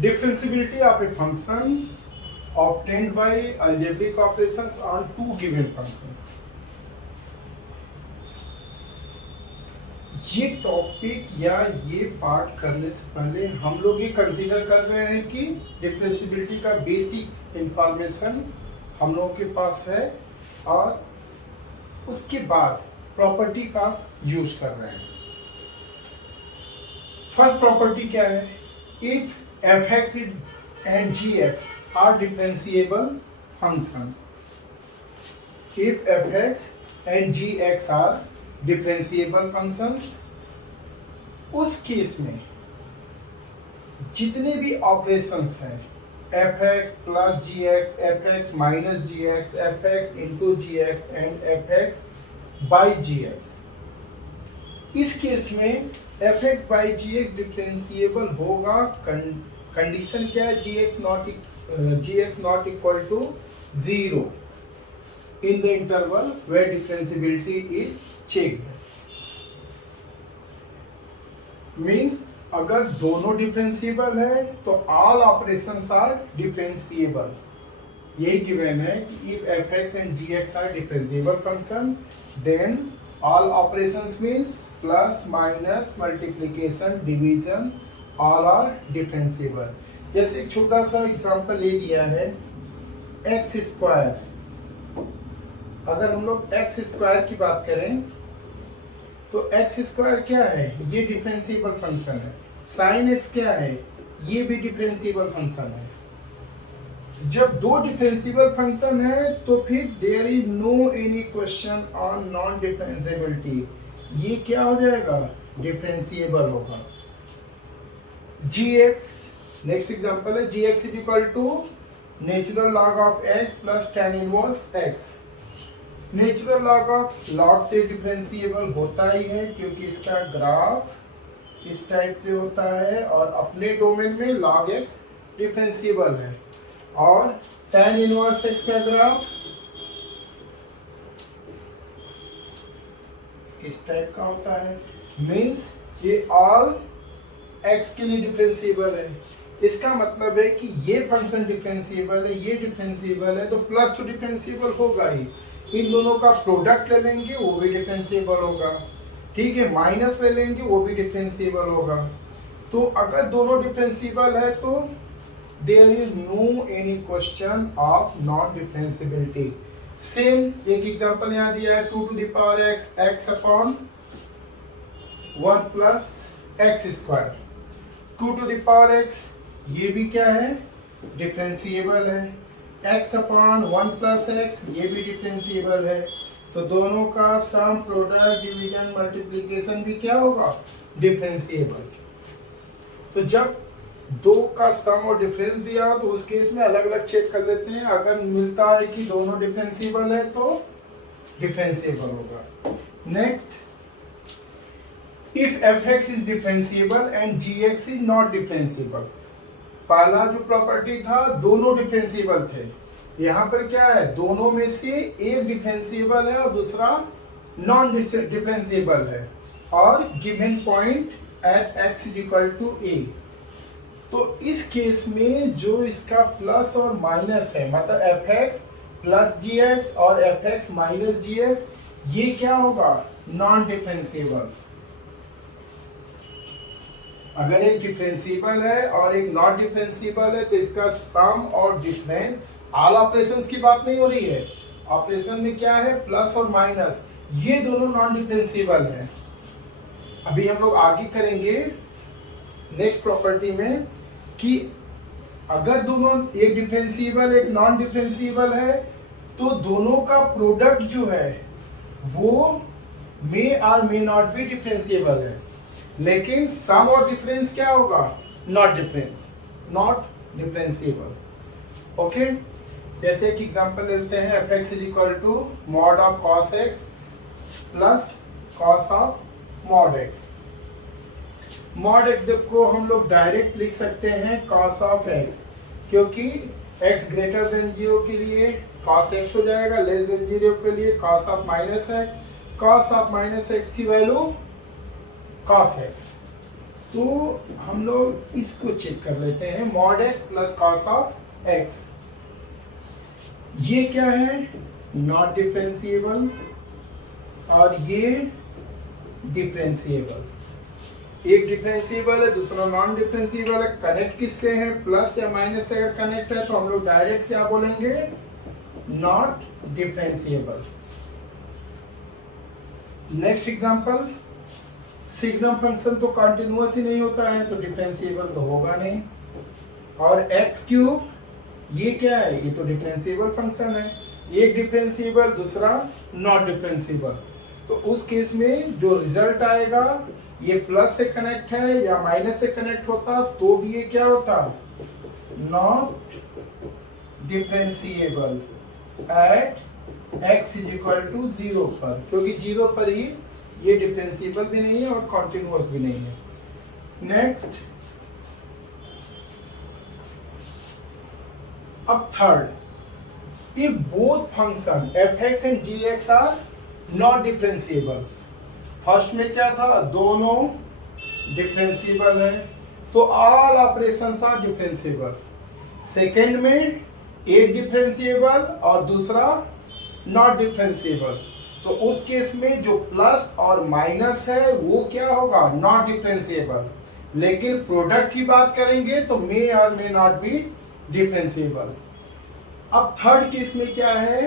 Differentiability of a function obtained by algebraic operations on two given functions. ये topic या ये part करने से पहले हम लोग ये कंसीडर कर रहे हैं कि डिफरेंशिएबिलिटी का बेसिक इंफॉर्मेशन हम लोगों के पास है और उसके बाद प्रॉपर्टी का यूज कर रहे हैं। फर्स्ट प्रॉपर्टी क्या है? If f(x) and gx are differentiable function. If f(x) and gx are differentiable functions, उस केस में जितने भी ऑपरेशंस हैं f(x) plus gx, f(x) minus gx, f(x) into gx and f(x) by gx, इस case में f(x) by gx differentiable होगा। Condition क्या है? gx not equal to 0 in the interval where differentiability is checked. Means अगर दोनों differentiable है तो all operations are differentiable. यही गिवन है कि if f(x) and gx are differentiable function then all operations means plus minus multiplication division all are differentiable। जैसे एक छोटा सा एग्जांपल ले लिया है एक्स स्क्वायर। अगर हम लोग एक्स स्क्वायर की बात करें तो एक्स स्क्वायर क्या है? ये डिफरेंशिएबल फंक्शन है। साइन एक्स क्या है? ये भी डिफरेंशिएबल फंक्शन है। जब दो डिफरेंशिएबल फंक्शन है तो फिर there is no any question on non differentiability. ये क्या हो जाएगा? डिफरेंशिएबल होगा। gx नेक्स्ट एग्जांपल है gx is equal to natural log of x plus tan inverse x। Natural log of log से डिफरेंशिएबल होता ही है क्योंकि इसका ग्राफ इस टाइप से होता है और अपने डोमेन में log x डिफरेंशिएबल है और tan इनवर्स x का ग्राफ इस टाइप का होता है। मीन्स ये ऑल x के लिए डिफरेंशिएबल है। इसका मतलब है कि ये फंक्शन डिफरेंशिएबल है, ये डिफरेंशिएबल है तो प्लस तो डिफरेंशिएबल होगा ही। इन दोनों का प्रोडक्ट ले लेंगे वो भी डिफरेंशिएबल होगा। ठीक है, माइनस ले लेंगे वो भी डिफरेंशिएबल होगा। तो अगर दोनों डिफरेंशिएबल है तो there is no any question of non-differentiability। Same एक एग्जांपल यहाँ दिया है 2 to the power x x upon 1 plus x square। 2 to the power x ये भी क्या है? डिफरेंशिएबल है। x upon 1 plus x ये भी डिफरेंशिएबल है। तो दोनों का सम प्रोडक्ट डिवीजन मल्टीप्लिकेशन भी क्या होगा? डिफरेंशिएबल। तो जब दो का सम और डिफरेंस दिया हो तो उस केस में अलग अलग चेक कर लेते हैं। अगर मिलता है कि दोनों डिफरेंशिएबल है तो डिफरेंशिएबल होगा। Next, if f(x) is differentiable and gx is not differentiable. पहला जो प्रॉपर्टी था दोनों डिफरेंशिएबल थे। यहाँ पर क्या है? दोनों में से एक डिफरेंशिएबल है और दूसरा नॉन डिफरेंशिएबल है और given point at x is equal to a। तो इस केस में जो इसका प्लस और माइनस है मतलब f(x) प्लस gx और f(x) माइनस gx ये क्या होगा? Non differentiable. अगर एक डिफरेंशिएबल है और एक नॉन डिफरेंशिएबल है तो इसका सम और डिफरेंस, ऑल ऑपरेशंस की बात नहीं हो रही है, ऑपरेशन में क्या है? प्लस और माइनस, ये दोनों नॉन डिफरेंशिएबल है। अभी हम लोग आगे करेंगे नेक्स्ट प्रॉपर्टी में कि अगर दोनों एक डिफरेंशिएबल एक नॉन डिफरेंशिएबल है तो दोनों का प्रोडक्ट जो है वो मे और मे नॉट बी डिफरेंशिएबल है, लेकिन सम और डिफरेंस क्या होगा? Not differentiable. ओके, जैसे एक एग्जांपल लेते हैं f(x) is equal to mod of cos x plus cos of mod x। Mod x को हम लोग डायरेक्ट लिख सकते हैं cos ऑफ x, क्योंकि x ग्रेटर देन 0 के लिए cos x हो जाएगा, लेस देन 0 के लिए cos of minus x। cos of minus x की वैल्यू cos x। तो हम लोग इसको चेक कर लेते हैं, mod x plus cos of x. ये क्या है, नॉट डिफरेंशिएबल, और ये डिफरेंशिएबल। एक डिफरेंशिएबल है, दूसरा नॉन डिफरेंशिएबल है। कनेक्ट किससे है, प्लस या माइनस से अगर कनेक्ट है तो हम लोग डायरेक्ट क्या बोलेंगे, not differentiable. Next example, signum function तो कंटिन्यूअस ही नहीं होता है, तो डिफरेंशिएबल तो होगा नहीं। और एक्स क्यूब, ये क्या है, ये तो डिफरेंशिएबल फंक्शन है। एक डिफरेंशिएबल, दूसरा नॉट डिफरेंशिएबल। तो उस केस में जो रिजल्ट आएगा, ये प्लस से कनेक्ट है या माइनस से कनेक्ट होता तो भी ये क्या होता, not differentiable at x is equal to 0 पर, क्योंकि 0 पर ही ये डिफरेंशिएबल भी नहीं है और कॉन्टिन्यूअस भी नहीं है। नेक्स्ट, अब third, if both function f(x) and g(x) are not differentiable। First में क्या था, दोनों डिफरेंशिएबल है, तो all operations are differentiable. Second में एक डिफरेंशिएबल और दूसरा नॉट डिफरेंशिएबल, तो उस केस में जो प्लस और माइनस है वो क्या होगा, नॉट डिफरेंशिएबल। लेकिन प्रोडक्ट की बात करेंगे तो मे और मे नॉट बी डिफरेंशिएबल। अब थर्ड केस में क्या है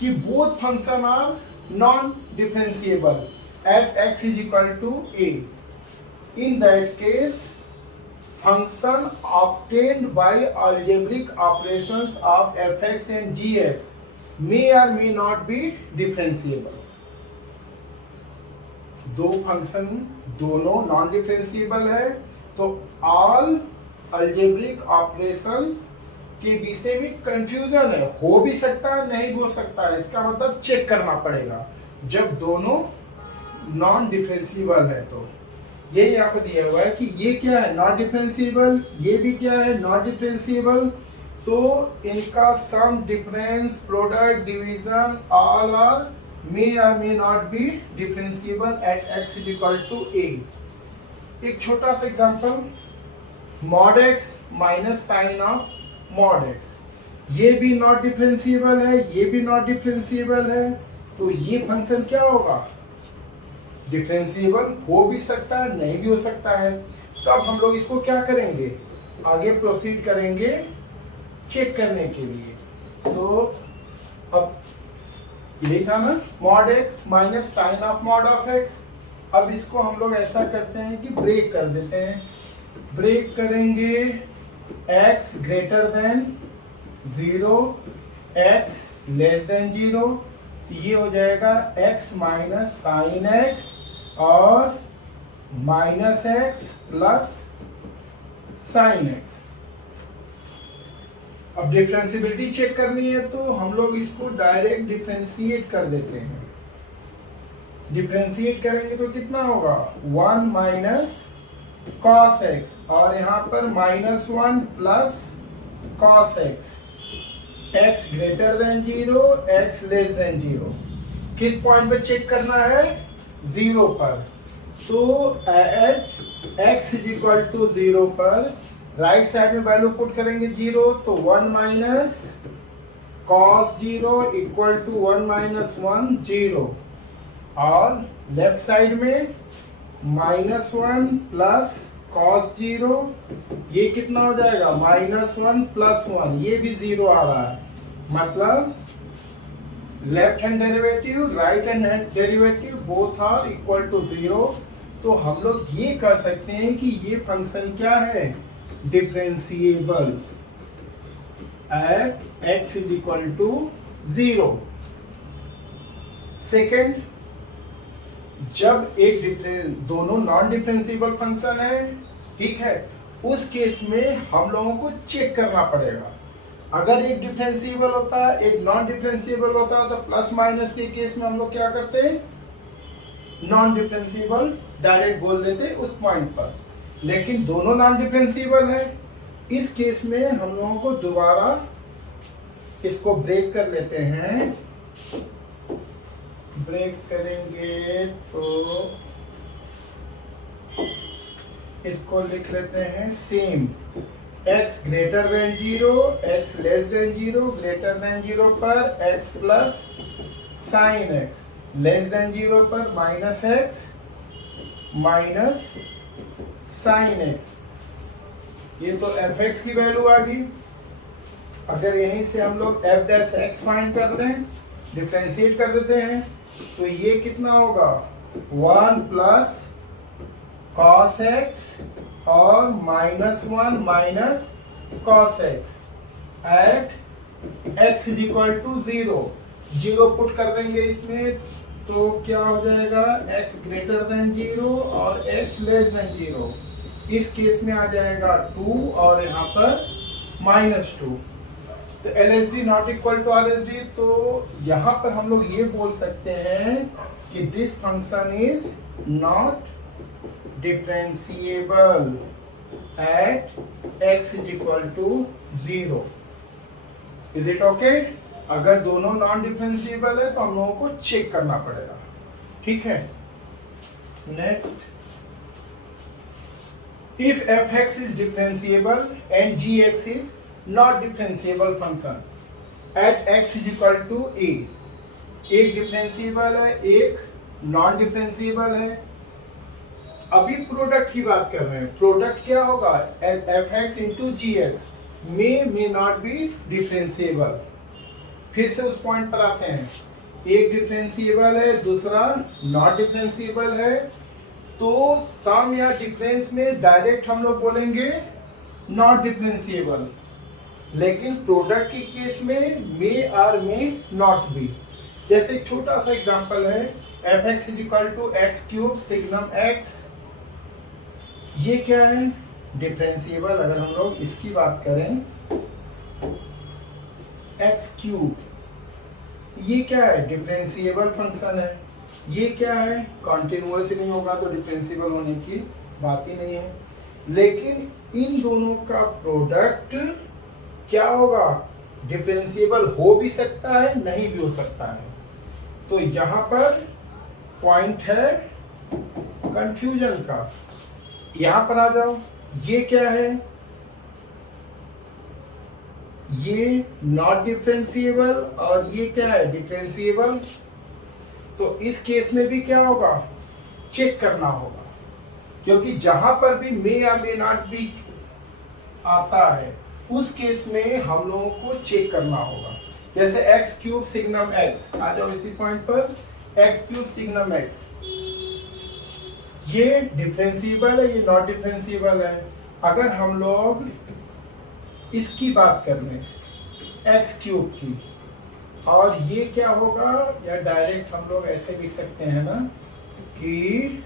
कि both function are non differentiable at x is equal to a. In that case function obtained by algebraic operations of fx and gx may or may not be differentiable। दो function दोनों non differentiable है, तो all algebraic operations के विषय में confusion है, हो भी सकता है नहीं हो सकता है, इसका मतलब चेक करना पड़ेगा जब दोनों नॉन डिफरेंशिएबल है। तो ये यहाँ पे दिया हुआ है कि ये क्या है, नॉट डिफरेंशिएबल, ये भी क्या है, नॉट डिफरेंशिएबल। तो इनका sum, difference, product, division all are may और may not be differentiable at x is equal to a. एक छोटा सा example, mod x minus sine of mod x, ये भी नॉट डिफरेंशिएबल है, ये भी नॉट डिफरेंशिएबल है, तो ये फंक्शन क्या होगा, डिफरेंशिएबल हो भी सकता है नहीं भी हो सकता है। तो अब हम लोग इसको क्या करेंगे, आगे प्रोसीड करेंगे चेक करने के लिए। तो अब यही था ना, mod x minus sine of mod of x. अब इसको हम लोग ऐसा करते हैं कि ब्रेक कर देते हैं। ब्रेक करेंगे x greater than 0, x less than 0, तो ये हो जाएगा x माइनस साइन एक्स और minus x plus sine x. अब डिफरेंशिएबिलिटी चेक करनी है तो हम लोग इसको डायरेक्ट डिफरेंशिएट कर देते हैं। डिफरेंशिएट करेंगे तो कितना होगा, 1 माइनस cos x, और यहाँ पर -1 plus cos x, x greater than 0, x less than 0। किस पॉइंट पे चेक करना है, 0 पर। तो at x is equal to 0 पर राइट साइड में वैल्यू पुट करेंगे 0, तो 1 minus cos 0 equal to 1 minus 1 0, और लेफ्ट साइड में -1 प्लस cos 0, ये कितना हो जाएगा, -1 प्लस 1, ये भी 0 आ रहा है, मतलब left hand derivative right hand derivative both are equal to 0। तो हम लोग ये कह सकते हैं कि ये फंक्शन क्या है, differentiable at x is equal to 0। Second, जब एक दोनों नॉन डिफरेंशिएबल फंक्शन है, ठीक है, उस केस में हम लोगों को चेक करना पड़ेगा। अगर एक डिफरेंशिएबल होता है एक नॉन डिफरेंशिएबल होता है तो प्लस माइनस के केस में हम लोग क्या करते हैं, नॉन डिफरेंशिएबल डायरेक्ट बोल देते उस पॉइंट पर। लेकिन दोनों नॉन डिफरेंशिएबल है, इस केस में हम लोगों को दोबारा इसको ब्रेक कर लेते हैं। ब्रेक करेंगे तो इसको लिख लेते हैं same. x greater than 0, x less than 0, greater than 0 पर x plus sine x, less than 0 पर minus x minus sine x। ये तो fx की वैल्यू आ गई। अगर यहीं से हम लोग f डैश x फाइंड कर दें, डिफरेंशिएट कर देते हैं, तो ये कितना होगा 1 प्लस cos x और -1 minus cos x at x is equal to 0। 0 put कर देंगे इसमें तो क्या हो जाएगा x ग्रेटर देन 0 और x लेस देन 0। इस केस में आ जाएगा 2 और यहाँ पर -2। तो LHD not equal to RHD, तो यहाँ पर हम लोग ये बोल सकते हैं कि this function is not differentiable at x is equal to 0। Is it okay? अगर दोनों नॉन डिफरेंशिएबल है तो हम लोगों को चेक करना पड़ेगा। ठीक है, next, if fx is differentiable and gx is not differentiable function at x is equal to a, एक डिफरेंशिएबल है, एक नॉन डिफरेंशिएबल है। अभी प्रोडक्ट की बात कर रहे हैं। प्रोडक्ट क्या होगा fx into g x may not be differentiable. फिर से उस पॉइंट पर आते हैं, एक डिफरेंशिएबल है, दूसरा नॉट डिफरेंशिएबल है, तो सम या डिफरेंस में डायरेक्ट हम लोग बोलेंगे नॉट डिफरेंशिएबल, लेकिन प्रोडक्ट के केस में मे और मे नॉट बी। जैसे एक छोटा सा एग्जांपल है fx is equal to x cube signum x, ये क्या है डिफरेंशिएबल। अगर हम लोग इसकी बात करें एक्स क्यूब, ये क्या है डिफरेंशिएबल फंक्शन है। ये क्या है कॉन्टिन्यूअस नहीं होगा तो डिफरेंशिएबल होने की बात ही नहीं है। लेकिन इन दोनों का प्रोडक्ट क्या होगा डिफरेंशिएबल हो भी सकता है, नहीं भी हो सकता है। तो यहाँ पर पॉइंट है कंफ्यूजन का। यहाँ पर आ जाओ, ये क्या है, ये नॉट डिफरेंशिएबल और ये क्या है डिफरेंशिएबल। तो इस केस में भी क्या होगा चेक करना होगा, क्योंकि जहां पर भी मे या मे नॉट बी आता है उस केस में हम लोगों को चेक करना होगा। जैसे एक्स क्यूब सिग्नम एक्स, आ जाओ इसी पॉइंट पर, एक्स क्यूब सिग्नम एक्स, ये डिफरेंशिएबल है, ये नॉट डिफरेंशिएबल है। अगर हम लोग इसकी बात कर लें एक्स क्यूब की, और ये क्या होगा, या डायरेक्ट हम लोग ऐसे लिख सकते हैं ना कि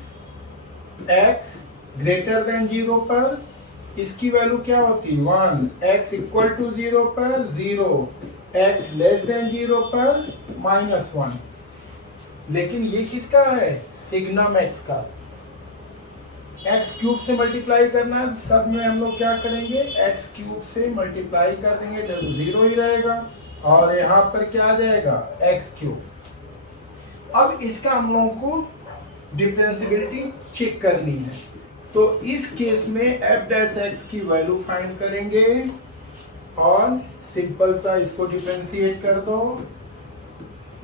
x ग्रेटर देन 0 पर इसकी वैल्यू क्या होती है 1, x इक्वल टू 0 पर 0, x लेस देन 0 पर -1। लेकिन ये किसका है सिग्नम x का। x क्यूब से मल्टीप्लाई करना है, सब में हम लोग क्या करेंगे x क्यूब से मल्टीप्लाई कर देंगे तो 0 ही रहेगा, और यहाँ पर क्या आ जाएगा एक्स क्यूब। अब इसका हम लोगों को डिफरेंशिएबिलिटी चेक करनी है, तो इस केस में एफ डैश एक्स की वैल्यू फाइंड करेंगे और सिंपल सा इसको डिफरेंशिएट कर दो,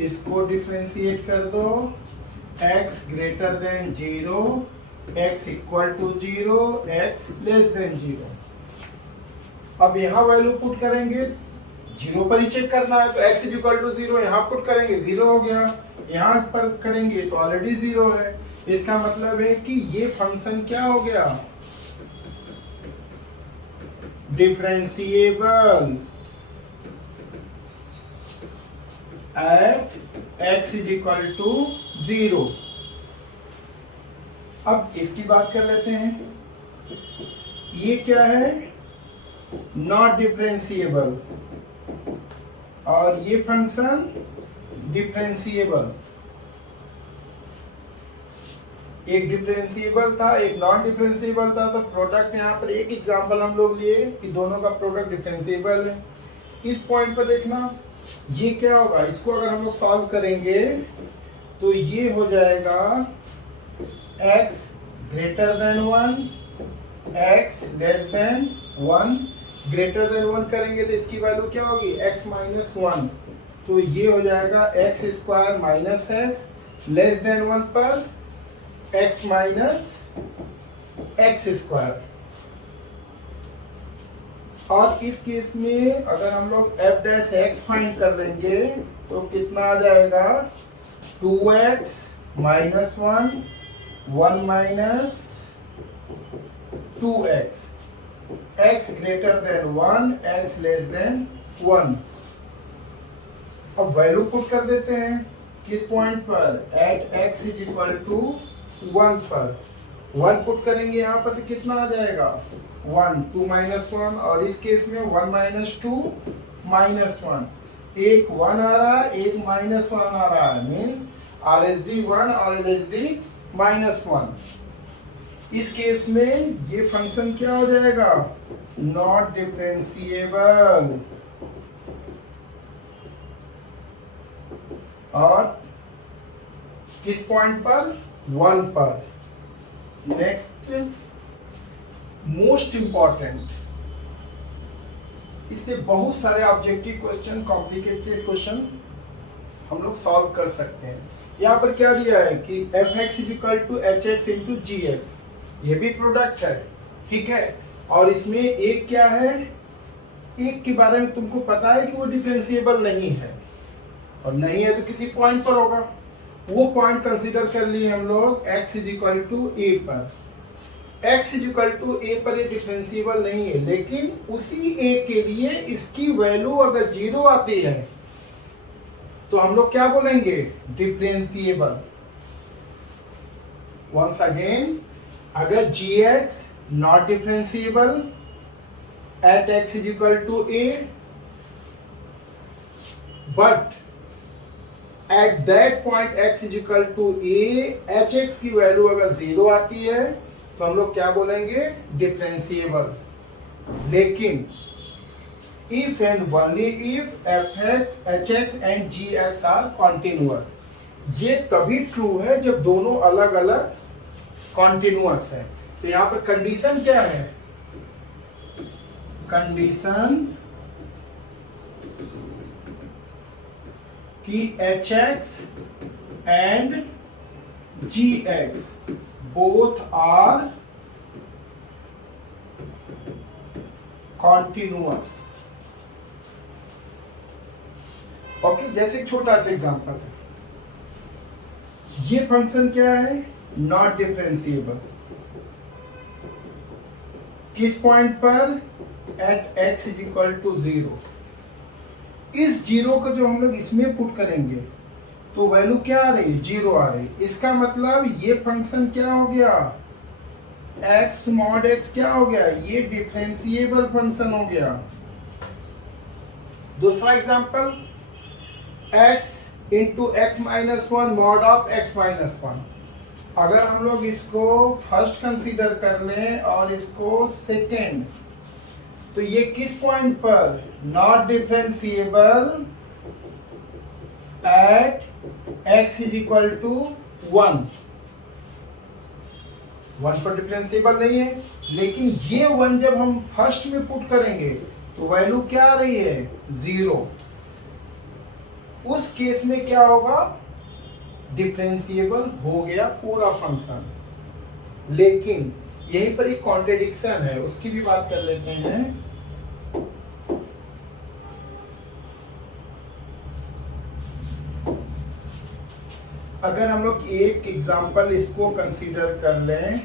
इसको डिफरेंशिएट कर दो, x greater than 0, x equal to 0, x less than 0। अब यहाँ वैल्यू पुट करेंगे, 0 पर ही चेक करना है तो x इज इक्वल टू 0, यहाँ पुट करेंगे 0 हो गया, यहाँ पर करेंगे तो ऑलरेडी 0 है। इसका मतलब है कि ये फंक्शन क्या हो गया differentiable at x is equal to 0। अब इसकी बात कर लेते हैं, ये क्या है नॉट डिफरेंशिएबल और ये फंक्शन डिफरेंशिएबल। एक डिफरेंशिएबल था, एक नॉन डिफरेंशिएबल था, तो प्रोडक्ट यहाँ पर एक एग्जांपल हम लोग लिए कि दोनों का प्रोडक्ट डिफरेंशिएबल है। इस पॉइंट पर देखना ये क्या होगा, इसको अगर हम लोग सॉल्व करेंगे तो ये हो जाएगा x greater then 1 x less then 1, greater than 1 करेंगे तो इसकी वैल्यू क्या होगी x माइनस 1, तो ये हो जाएगा x square minus x less than 1 पर x माइनस एक्स स्क्वायर। और इस केस में अगर हम लोग f डैश x फाइंड कर लेंगे तो कितना आ जाएगा 2x minus 1, 1 minus 2x, x greater then 1, x less then 1। अब वैल्यू पुट कर देते हैं किस पॉइंट पर, at x is equal to 1 पर। 1 पुट करेंगे यहाँ पर तो कितना आ जाएगा 1, 2 माइनस 1, और इस केस में 1 माइनस 2 माइनस 1, एक 1 आ रहा है एक माइनस 1 आ रहा है, मीन्स RHD 1 और LHD माइनस 1। इस केस में ये फंक्शन क्या हो जाएगा, नॉट डिफरेंशिएबल, और किस पॉइंट पर 1 पर। नेक्स्ट मोस्ट इंपॉर्टेंट, इससे बहुत सारे ऑब्जेक्टिव क्वेश्चन, कॉम्प्लिकेटेड क्वेश्चन हम लोग सॉल्व कर सकते हैं। यहाँ पर क्या दिया है कि fx is equal to hx into gx, ये भी प्रोडक्ट है, ठीक है। और इसमें एक क्या है, एक के बारे में तुमको पता है कि वो डिफरेंशिएबल नहीं है, और नहीं है तो किसी पॉइंट पर होगा, वो पॉइंट कंसीडर कर लिए हम लोग x is equal to a पर। x is equal to a पर ये डिफरेंशिएबल नहीं है, लेकिन उसी a के लिए इसकी वैल्यू अगर 0 आती है तो हम लोग क्या बोलेंगे, डिफरेंशिएबल। वंस अगेन, अगर gx not differentiable at x is equal to a, but at that point x is equal to a, hx की वैल्यू अगर 0 आती है तो हम लोग क्या बोलेंगे, डिफरेंशिएबल। लेकिन if and only if fx, hx and gx are continuous, ये तभी ट्रू है जब दोनों अलग अलग कॉन्टिन्यूअस है। तो यहाँ पर कंडीशन क्या है, कंडीशन कि hx and gx both are continuous। Okay, जैसे एक छोटा सा एग्जांपल है, ये फंक्शन क्या है, नॉट डिफरेंशिएबल, किस पॉइंट पर, at x is equal to 0। इस 0 को जो हम लोग इसमें पुट करेंगे तो वैल्यू क्या आ रही है, 0 आ रही है। इसका मतलब ये फंक्शन क्या हो गया, x मॉड x क्या हो गया, ये डिफरेंशिएबल फंक्शन हो गया। दूसरा example, x into x minus 1 mod of x minus 1। अगर हम लोग इसको फर्स्ट कंसीडर कर लें और इसको सेकेंड, तो ये किस पॉइंट पर, not differentiable at x is equal to 1। 1 पर डिफरेंशिएबल नहीं है, लेकिन ये 1 जब हम फर्स्ट में पुट करेंगे तो वैल्यू क्या आ रही है, 0। उस केस में क्या होगा, डिफरेंशिएबल हो गया पूरा फंक्शन। लेकिन यहीं पर एक कॉन्ट्रडिक्शन है, उसकी भी बात कर लेते हैं। अगर हम लोग एक एग्जांपल इसको कंसीडर कर लें,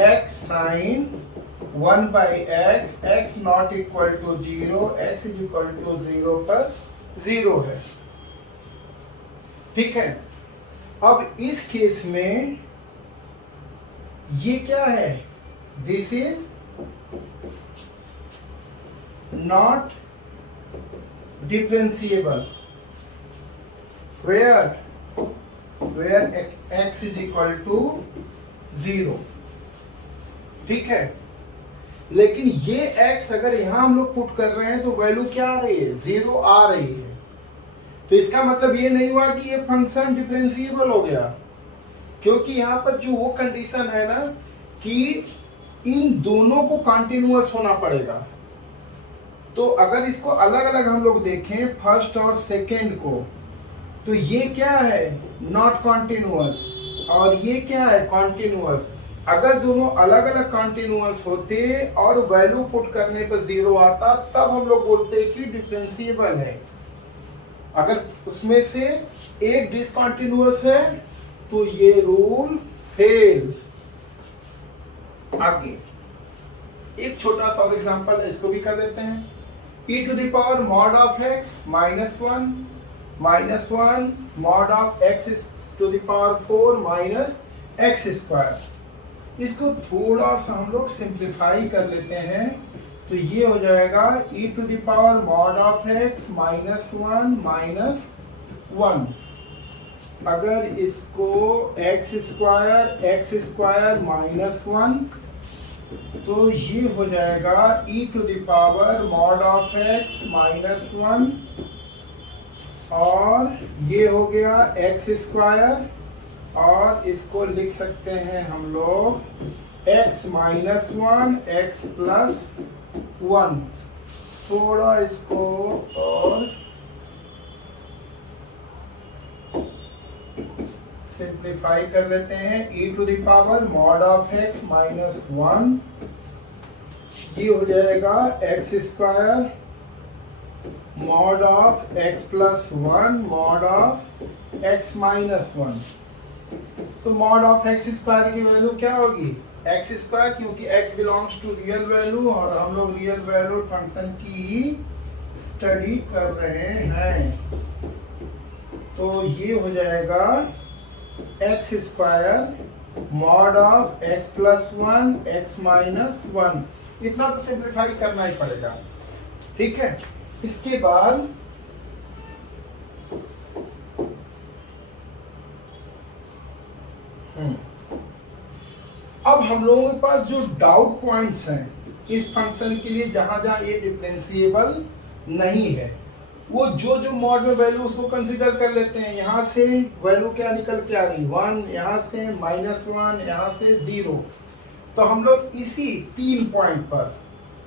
x sine 1 by x, x not equal to 0, x is equal to 0 पर 0 है, ठीक है। अब इस केस में ये क्या है, this is not differentiable, where x is equal to 0, ठीक है। लेकिन ये x अगर यहां हम लोग पुट कर रहे हैं तो वैल्यू क्या आ रही है, 0 आ रही है। तो इसका मतलब ये नहीं हुआ कि ये फंक्शन डिफरेंशिएबल हो गया, क्योंकि यहाँ पर जो वो कंडीशन है ना कि इन दोनों को कंटिन्यूअस होना पड़ेगा। तो अगर इसको अलग अलग हम लोग देखें फर्स्ट और सेकेंड को, तो ये क्या है, नॉट कॉन्टिन्यूअस, और ये क्या है, कॉन्टिन्यूअस। अगर दोनों अलग अलग कॉन्टिन्यूअस होते और वैल्यू पुट करने पर जीरो आता, तब हम लोग बोलते कि डिफरेंशिएबल है। अगर उसमें से एक डिसकंटिन्यूअस है तो ये रूल फेल। आगे एक छोटा सा और एग्जांपल इसको भी कर लेते हैं। e to the power mod of x minus one mod of x to the power 4 minus x square. इसको थोड़ा सा हम लोग सिंप्लीफाई कर लेते हैं, तो ये हो जाएगा e to the power mod of x minus one. अगर इसको एक्स स्क्वायर माइनस वन, तो ये हो जाएगा e to the power mod of x minus one, और ये हो गया एक्स स्क्वायर, और इसको लिख सकते हैं हम लोग x minus one x plus one. थोड़ा इसको और सिंप्लीफाई कर लेते हैं। e to the power mod of x minus one, ये हो जाएगा x square mod of x plus one mod of x minus one. तो मॉड ऑफ x स्क्वायर की वैल्यू क्या होगी, x स्क्वायर, क्योंकि x belongs to real value और हम लोग रियल वैल्यू फंक्शन की ही स्टडी कर रहे हैं। तो ये हो जाएगा x square mod of x plus one x minus one. इतना तो सिंप्लीफाई करना ही पड़ेगा, ठीक है। इसके बाद अब हम लोगों के पास जो डाउट पॉइंट्स हैं इस फंक्शन के लिए, जहां जहां ये डिफरेंशिएबल नहीं है, वो जो मॉड में वैल्यू उसको कंसीडर कर लेते हैं। यहाँ से वैल्यू क्या निकल के आ रही, वन, यहाँ से माइनस वन, यहाँ से जीरो। तो हम लोग इसी 3 पॉइंट पर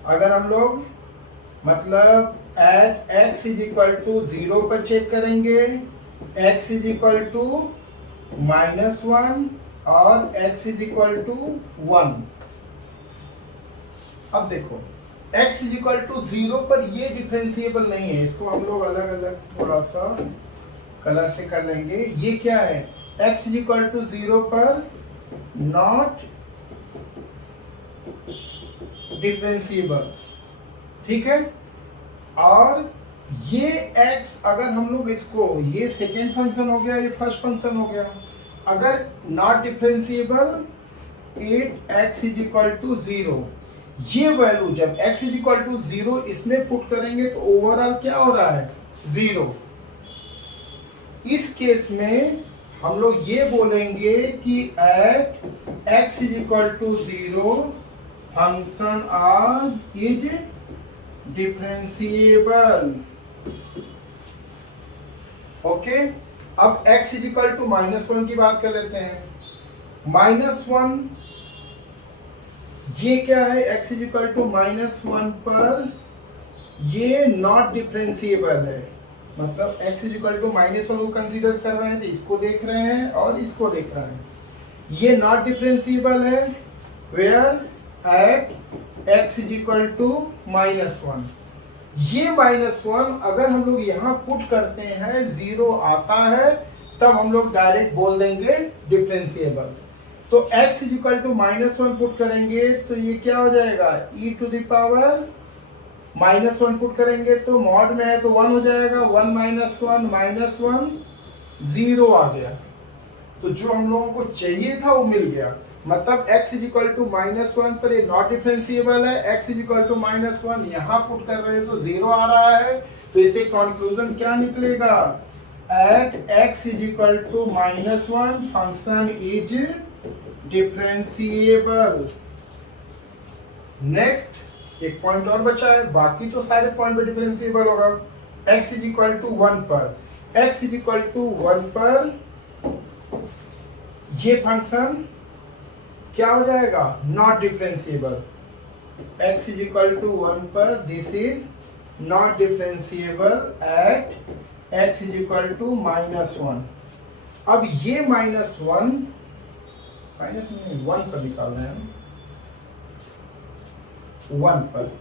अगर हम लोग मतलब at x is equal to 0 पर चेक करेंगे, x is equal to minus one और x इज इक्वल टू 1। अब देखो x इज इक्वल टू 0 पर ये डिफरेंशिएबल नहीं है, इसको हम लोग अलग अलग थोड़ा सा कलर से कर लेंगे। ये क्या है, x इज इक्वल टू 0 पर नॉट डिफरेंशिएबल, ठीक है। और ये x अगर हम लोग इसको, ये सेकेंड फंक्शन हो गया, ये फर्स्ट फंक्शन हो गया, अगर not differentiable 8x is equal to 0, ये वैल्यू जब x इज इक्वल टू 0 इसमें पुट करेंगे तो ओवरऑल क्या हो रहा है, 0। इस केस में हम लोग ये बोलेंगे कि at x is equal to 0 function are is differentiable. Okay, अब x is equal to minus one की बात कर लेते हैं। माइनस वन ये क्या है, x is equal to minus one पर ये नॉट डिफरेंशिएबल है, मतलब x is equal to minus one को कंसीडर कर रहे हैं, तो इसको देख रहे हैं और इसको देख रहे हैं। ये नॉट डिफरेंशिएबल है where at x is equal to minus one. ये माइनस वन अगर हम लोग यहाँ पुट करते हैं 0 आता है, तब हम लोग डायरेक्ट बोल देंगे डिफरेंशिएबल। तो x is equal to minus one put करेंगे तो ये क्या हो जाएगा, e to the power minus one put करेंगे तो मॉड में है तो 1 हो जाएगा, 1 माइनस वन 0 आ गया। तो जो हम लोगों को चाहिए था वो मिल गया, मतलब x is equal to minus one पर ये नॉट डिफरेंशिएबल है, x is equal to minus one यहाँ पुट कर रहे हैं तो 0 आ रहा है। तो इससे कंक्लूजन क्या निकलेगा, at x is equal to minus one function is differentiable. Next एक पॉइंट और बचा है, बाकी तो सारे पॉइंट पे डिफरेंशिएबल होगा। x इज इक्वल टू 1 पर, x इज इक्वल टू 1 पर ये फंक्शन क्या हो जाएगा, not differentiable. x is equal to 1 पर this is not differentiable at x is equal to -1। अब ये -1 माइनस नहीं 1 पर निकाल रहे हैं, 1 पर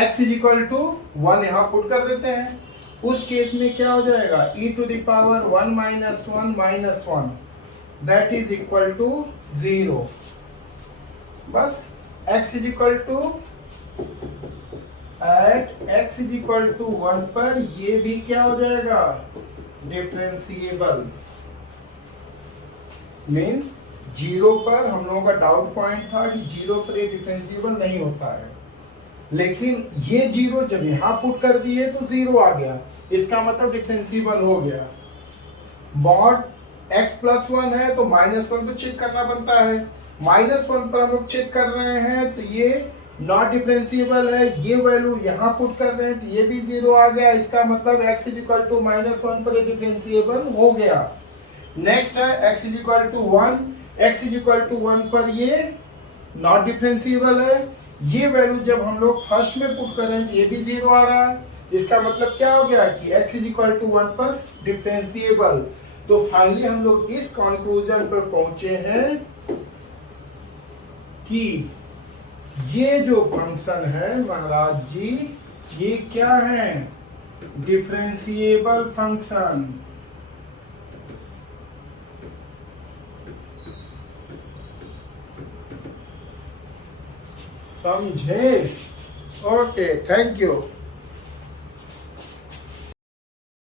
x इज इक्वल टू 1 यहां पुट कर देते हैं। उस केस में क्या हो जाएगा, e to the power 1 - 1 that is equal to 0। बस x is equal to at x is equal to 1 पर ये भी क्या हो जाएगा, डिफरेंशिएबल। मीन्स 0 पर हम लोगों का डाउट पॉइंट था कि 0 पर ये डिफरेंशिएबल नहीं होता है, लेकिन ये 0 जब यहां पुट कर दिए तो 0 आ गया, इसका मतलब डिफरेंशिएबल हो गया। मॉड x प्लस 1 है तो -1 तो चेक करना बनता है, -1 पर हम लोग चेक कर रहे हैं तो ये नॉट डिफरेंशिएबल है, ये वैल्यू यहाँ पुट कर रहे हैं तो ये भी 0 आ गया, इसका मतलब x इज इक्वल टू -1 पर डिफरेंशिएबल हो गया। नेक्स्ट है x is equal to 1, x is equal to 1 पर ये नॉट डिफरेंशिएबल है, ये वैल्यू जब हम लोग फर्स्ट में पुट कर रहे हैं तो ये भी 0 आ रहा है, इसका मतलब क्या हो गया कि x इज इक्वल टू 1 पर डिफरेंशिएबल। तो फाइनली हम लोग इस कंक्लूजन पर पहुंचे हैं कि ये जो फंक्शन है महाराज जी, ये क्या है, डिफरेंशिएबल फंक्शन। समझे? Okay, thank you.